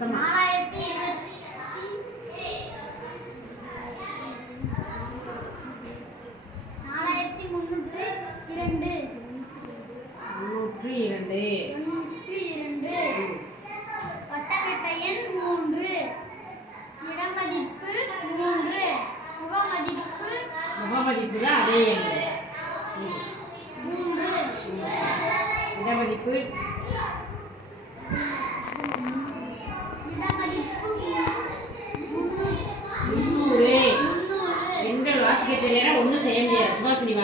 மொத்தமாக முன்னூற்றி இரண்டு. முன்னூற்றி இரண்டு வட்டவட்ட எண். மூன்று. இடமதிப்பு மூன்று முகமதிப்பு முகமதிப்பு தான் மூன்று இடமதிப்பு 你来了，我们的菜也，十 ஒன்றும்